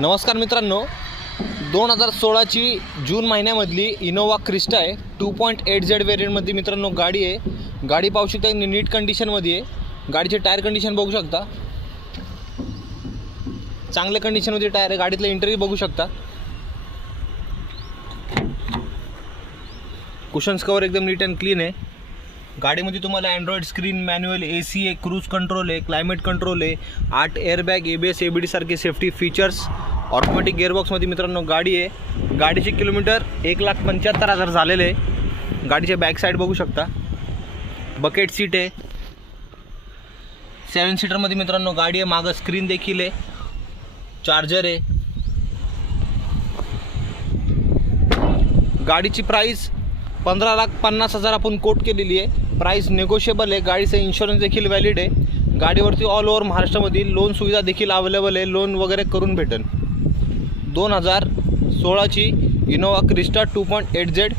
नमस्कार मित्रांनो, 2016ची जून महिन्यामधली Innova Crysta आहे. 2.8Z व्हेरियंटमध्ये मित्रांनो गाडी आहे. गाडी पाहू शकता, नीट कंडिशनमध्ये आहे. गाडीचे टायर कंडिशन बघू शकता, चांगल्या कंडिशनमध्ये टायर आहे. गाडीतलं इंटेरियर बघू शकता. कुशन्स कवर एकदम नीट अँड क्लीन आहे. गाडीमध्ये तुम्हाला अँड्रॉइड स्क्रीन, मॅन्युअल AC आहे, क्रूज कंट्रोल आहे, क्लायमेट कंट्रोल आहे, 8 एअरबॅग, ABS ABD सारखे सेफ्टी फीचर्स, ऑटोमॅटिक गिअरबॉक्समध्ये मित्रांनो गाडी आहे. गाडीचे किलोमीटर 1,75,000 झालेले आहे. गाडीचे बॅक साईड बघू शकता, बकेट सीट आहे. 7 सीटरमध्ये मित्रांनो गाडी आहे. मागं स्क्रीन देखील आहे, चार्जर आहे. गाडीची प्राईस 15,50,000 आपण कोट केलेली आहे. प्राईस निगोशिएबल आहे. गाडीचं इन्शुरन्स देखील व्हॅलिड आहे. गाडीवरती ऑल ओव्हर महाराष्ट्रामधील लोन सुविधा देखील अवेलेबल आहे. लोन वगैरे करून भेटेल. 2016ची इनोवा क्रिस्टा 2.8Z